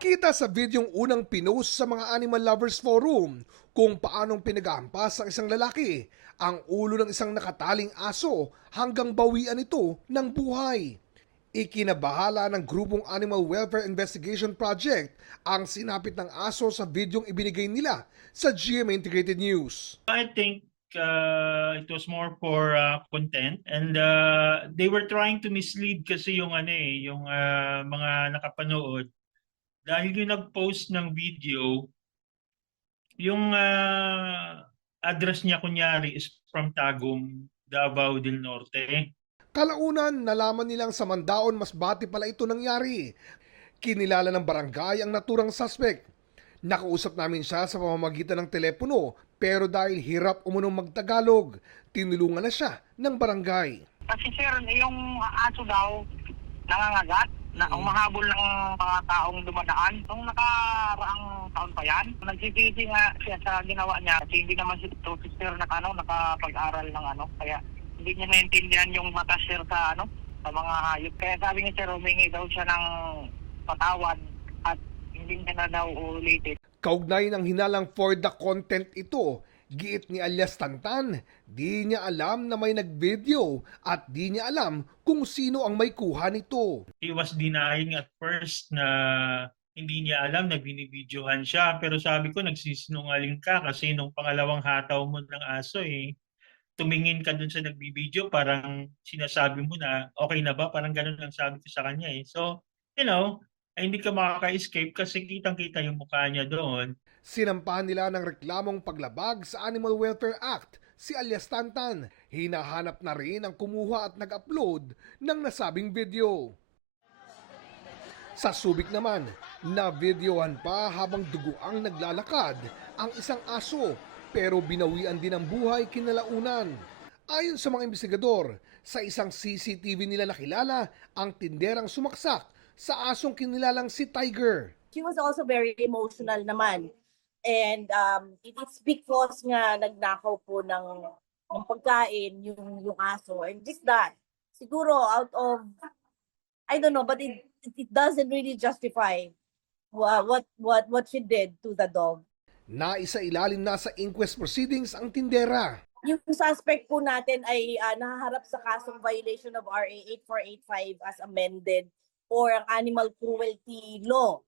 Kita sa videong unang pinost sa mga Animal Lovers Forum kung paanong pinag-aampas ng isang lalaki ang ulo ng isang nakataling aso hanggang bawian ito ng buhay. Ikinabahala ng grupong Animal Welfare Investigation Project ang sinapit ng aso sa videong ibinigay nila sa GMA Integrated News. I think it was more for content, and they were trying to mislead kasi yung yung mga nakapanood dahil yung nag-post ng video, yung address niya kunyari is from Tagum, Davao del Norte. Kalaunan, nalaman nilang sa Mandaon Masbate pala ito nangyari. Kinilala ng barangay ang naturang suspect. Nakausap namin siya sa pamamagitan ng telepono pero dahil hirap umunong magtagalog, tinulungan na siya ng barangay. Kasi sir, yung aso daw, nangangagat, na umahabol ng mga taong dumadaan. Nung nakaraang taon pa yan, nagsisisi nga siya sa ginawa niya. Kasi hindi naman si sister nakapag-aral ng kaya hindi niya naintindihan yung mata sir sa sa mga hayop. Kaya sabi niya sir, humingi daw siya ng patawad at hindi niya na daw ulitin. Kaugnay ng hinalang for the content ito, giit ni alias Tantan, di niya alam na may nag-video at di niya alam kung sino ang may kuha nito. He was denying at first na hindi niya alam na binibidyohan siya, pero sabi ko nagsisinungaling ka kasi nung pangalawang hataw mo ng aso tumingin ka dun sa nagbibideo, parang sinasabi mo na okay na ba, parang ganun lang sabi ko sa kanya So, hindi ka makaka-escape kasi kitang-kita yung mukha niya doon. Sinampahan nila ng reklamong paglabag sa Animal Welfare Act si alias Tantan. Hinahanap na rin ang kumuha at nag-upload ng nasabing video. Sa Subic naman, na-videohan pa habang duguang naglalakad ang isang aso pero binawian din ang buhay kinalaunan. Ayon sa mga investigador, sa isang CCTV nila nakilala ang tinderang sumaksak sa asong kinilalang si Tiger. She was also very emotional naman. And it is because nga nagnakaw po ng pagkain yung aso. And just that, siguro out of, I don't know, but it doesn't really justify what she did to the dog. Naisailalim na sa inquest proceedings ang tindera. Yung suspect po natin ay nahaharap sa kasong violation of RA 8485 as amended or ang animal cruelty law.